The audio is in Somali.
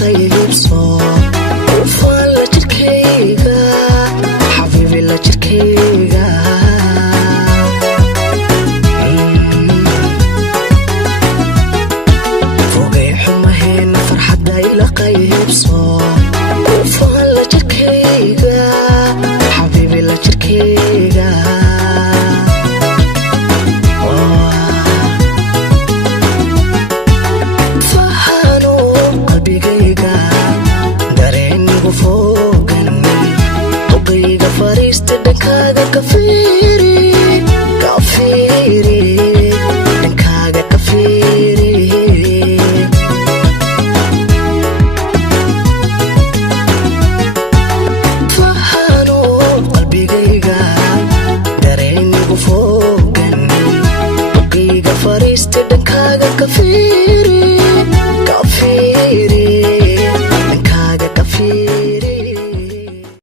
qaybso ufaan la jirkayga xabiibi la jirkayga fogay xumaheena farxadda ila qaybso ufaan la jirkayga xabiibi la jirkayga Coffee